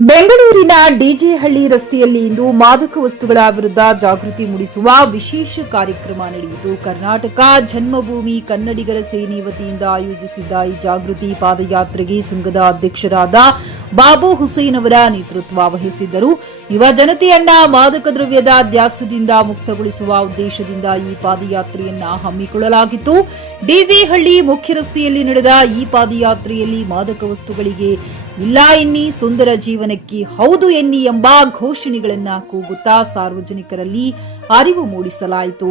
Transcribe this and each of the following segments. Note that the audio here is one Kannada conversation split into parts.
ಬೆಂಗಳೂರಿನ ಡಿಜೆಹಳ್ಳಿ ರಸ್ತೆಯಲ್ಲಿ ಇಂದು ಮಾದಕ ವಸ್ತುಗಳ ವಿರುದ್ಧ ಜಾಗೃತಿ ಮೂಡಿಸುವ ವಿಶೇಷ ಕಾರ್ಯಕ್ರಮ ನಡೆಯಿತು. ಕರ್ನಾಟಕ ಜನ್ಮಭೂಮಿ ಕನ್ನಡಿಗರ ಸೇನೆ ವತಿಯಿಂದ ಆಯೋಜಿಸಿದ್ದ ಈ ಜಾಗೃತಿ ಪಾದಯಾತ್ರೆಗೆ ಸಂಘದ ಅಧ್ಯಕ್ಷರಾದ ಬಾಬು ಹುಸೇನ್ ಅವರ ನೇತೃತ್ವ ವಹಿಸಿದ್ದರು. ಯುವ ಜನತೆಯನ್ನ ಮಾದಕ ದ್ರವ್ಯದ ದ್ಯಾಸದಿಂದ ಮುಕ್ತಗೊಳಿಸುವ ಉದ್ದೇಶದಿಂದ ಈ ಪಾದಯಾತ್ರೆಯನ್ನ ಹಮ್ಮಿಕೊಳ್ಳಲಾಗಿತ್ತು. ಡಿಜೆಹಳ್ಳಿ ಮುಖ್ಯ ರಸ್ತೆಯಲ್ಲಿ ನಡೆದ ಈ ಪಾದಯಾತ್ರೆಯಲ್ಲಿ ಮಾದಕ ವಸ್ತುಗಳಿಗೆ ಇಲ್ಲ ಎನ್ನಿ, ಸುಂದರ ಜೀವನಕ್ಕೆ ಹೌದು ಎನ್ನಿ ಎಂಬ ಘೋಷಣೆಗಳನ್ನ ಕೂಗುತ್ತಾ ಸಾರ್ವಜನಿಕರಲ್ಲಿ ಅರಿವು ಮೂಡಿಸಲಾಯಿತು.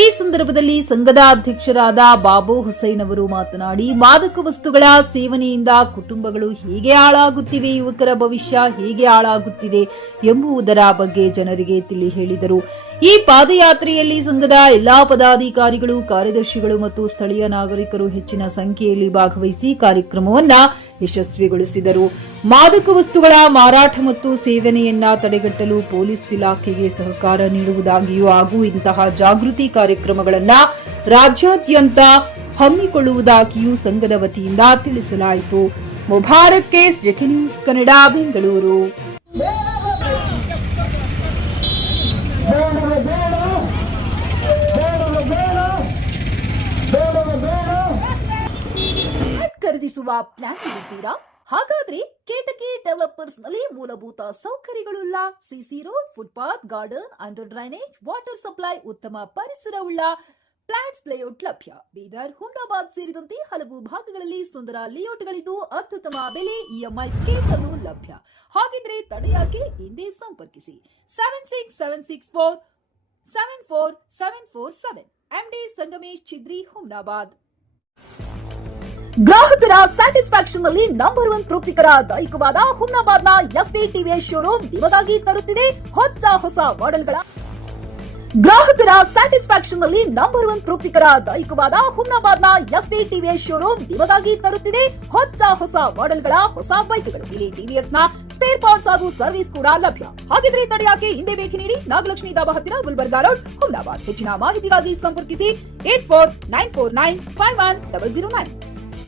ಈ ಸಂದರ್ಭದಲ್ಲಿ ಸಂಘದ ಅಧ್ಯಕ್ಷರಾದ ಬಾಬು ಹುಸೇನ್ ಅವರು ಮಾತನಾಡಿ, ಮಾದಕ ವಸ್ತುಗಳ ಸೇವನೆಯಿಂದ ಕುಟುಂಬಗಳು ಹೇಗೆ ಹಾಳಾಗುತ್ತಿವೆ, ಯುವಕರ ಭವಿಷ್ಯ ಹೇಗೆ ಹಾಳಾಗುತ್ತಿದೆ ಎಂಬುದರ ಬಗ್ಗೆ ಜನರಿಗೆ ತಿಳಿ ಹೇಳಿದರು. ಈ ಪಾದಯಾತ್ರೆಯಲ್ಲಿ ಸಂಘದ ಎಲ್ಲಾ ಪದಾಧಿಕಾರಿಗಳು, ಕಾರ್ಯದರ್ಶಿಗಳು ಮತ್ತು ಸ್ಥಳೀಯ ನಾಗರಿಕರು ಹೆಚ್ಚಿನ ಸಂಖ್ಯೆಯಲ್ಲಿ ಭಾಗವಹಿಸಿ ಕಾರ್ಯಕ್ರಮವನ್ನು ಯಶಸ್ವಿಗೊಳಿಸಿದರು. ಮಾದಕ ವಸ್ತುಗಳ ಮಾರಾಟ ಮತ್ತು ಸೇವನೆಯನ್ನ ತಡೆಗಟ್ಟಲು ಪೊಲೀಸ್ ಇಲಾಖೆಗೆ ಸಹಕಾರ ನೀಡುವುದಾಗಿಯೂ ಹಾಗೂ ಇಂತಹ ಜಾಗೃತಿ ಕಾರ್ಯಕ್ರಮಗಳನ್ನು ರಾಜ್ಯಾದ್ಯಂತ ಹಮ್ಮಿಕೊಳ್ಳುವುದಾಗಿಯೂ ಸಂಘದ ವತಿಯಿಂದ ತಿಳಿಸಲಾಯಿತು. ಮುಬಾರಕ್ ಕೇಸ್, ಜೆಕೆ ನ್ಯೂಸ್ ಕನ್ನಡ, ಬೆಂಗಳೂರು. ಖರೀದಿಸುವ ಪ್ಲಾನ್ ಇದ್ದೀರಾ? ಹಾಗಾದ್ರೆ ಕೇತಕಿ ಡೆವಲಪರ್ಸ್ ನಲ್ಲಿ ಮೂಲಭೂತ ಸೌಕರ್ಯಗಳುಳ್ಳ CC road, footpath, garden, under drainage, water supply, ಉತ್ತಮ ಪರಿಸರವುಳ್ಳ ಫ್ಲಾಟ್ಸ್ ಲೇಔಟ್ ಲಭ್ಯ. ಬೀದರ್, ಹುಮ್ನಾಬಾದ್ ಸೇರಿದಂತೆ ಹಲವು ಭಾಗಗಳಲ್ಲಿ ಸುಂದರ ಲೇಔಟ್ಗಳಿದ್ದು ಅತ್ಯುತ್ತಮ ಬೆಲೆ, ಇಎಂಐ ಸ್ಕೀಮ್ಸ್ ಅನ್ನು ಲಭ್ಯ. ಹಾಗಿದ್ರೆ ತಡೆಯಾಕೆ? ಹಿಂದೆ ಸಂಪರ್ಕಿಸಿ 7676474747 MD ಸಂಗಮೇಶ್ ಚಿದ್ರಿ, ಹುಮ್ನಾಬಾದ್. ಗ್ರಾಹಕರ ಸ್ಯಾಟಿಸ್ಫ್ಯಾಕ್ಷನ್ ನಲ್ಲಿ ನಂಬರ್ 1 ತೃಪ್ತಿಕರ ದೈಹಿಕವಾದ ಹುಮ್ನಾಬಾದ್ನ ಎಸ್ವಿ ಟಿವಿಎಸ್ ಶೋರೂಮ್ ನಿಮಗಾಗಿ ತರುತ್ತಿದೆ ಹೊಸ ಮಾಡೆಲ್ಗಳ. ಗ್ರಾಹಕರ ಸ್ಯಾಟಿಸ್ಫ್ಯಾಕ್ಷನ್ ನಲ್ಲಿ ನಂಬರ್ 1 ತೃಪ್ತಿಕರ ದೈಹಿಕವಾದ ಹುಮ್ನಾಬಾದ್ನ ಎಸ್ವಿ ಟಿವಿಎಸ್ ಶೋರೂಮ್ ನಿಮಗಾಗಿ ತರುತ್ತಿದೆ ಹೊಸ ಮಾಡೆಲ್ಗಳ ಹೊಸ ಬೈಕ್ಗಳು. ಇಲ್ಲಿ ಟಿವಿಎಸ್ ನ ಸ್ಪೇರ್ ಪಾರ್ಟ್ಸ್ ಹಾಗೂ ಸರ್ವಿಸ್ ಕೂಡ ಲಭ್ಯ. ಹಾಗಿದ್ರೆ ತಡೆಯಾಕೆ? ಹಿಂದೆ ಭೇಟಿ ನೀಡಿ, ನಾಗಲಕ್ಷ್ಮಿ ಧಾಬಾ ಹತ್ತಿರ, ಗುಲ್ಬರ್ಗಾ ರೋಡ್, ಹುಮ್ನಾಬಾದ್. ಹೆಚ್ಚಿನ ಮಾಹಿತಿಗಾಗಿ ಸಂಪರ್ಕಿಸಿ 8494951009.